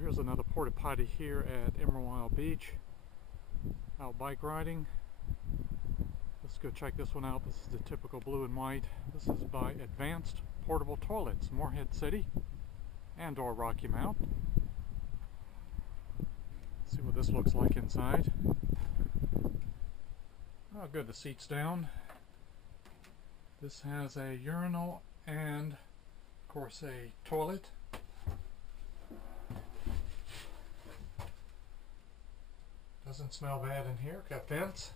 Here's another porta potty here at Emerald Isle Beach. Out bike riding. Let's go check this one out. This is the typical blue and white. This is by Advanced Portable Toilets, Morehead City and or Rocky Mount. Let's see what this looks like inside. Oh good, the seat's down. This has a urinal and of course a toilet. Doesn't smell bad in here. Got vents.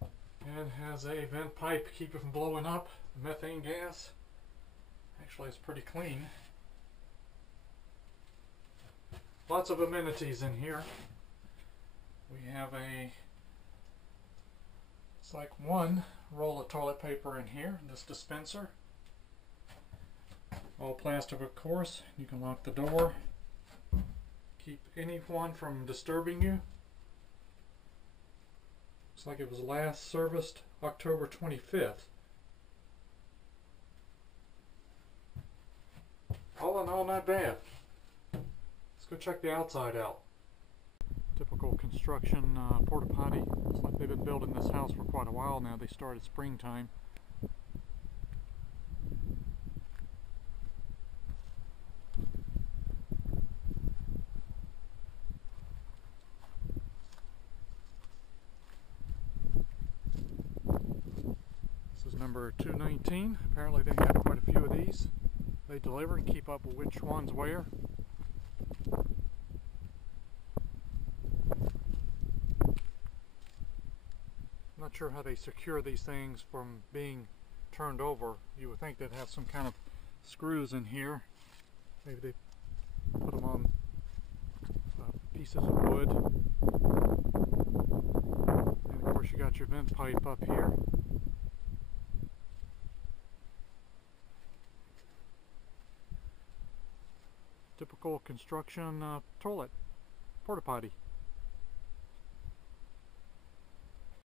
And has a vent pipe to keep it from blowing up. Methane gas. Actually, it's pretty clean. Lots of amenities in here. We have it's like one roll of toilet paper in here, this dispenser. All plastic, of course. You can lock the door. Keep anyone from disturbing you. Looks like it was last serviced October 25th. All in all, not bad. Let's go check the outside out. Typical construction porta potty. Looks like they've been building this house for quite a while now. They started springtime. Number 219. Apparently they have quite a few of these. They deliver and keep up with which one's where. I'm not sure how they secure these things from being turned over. You would think they'd have some kind of screws in here. Maybe they put them on pieces of wood. And of course you got your vent pipe up here. Typical construction toilet, porta potty.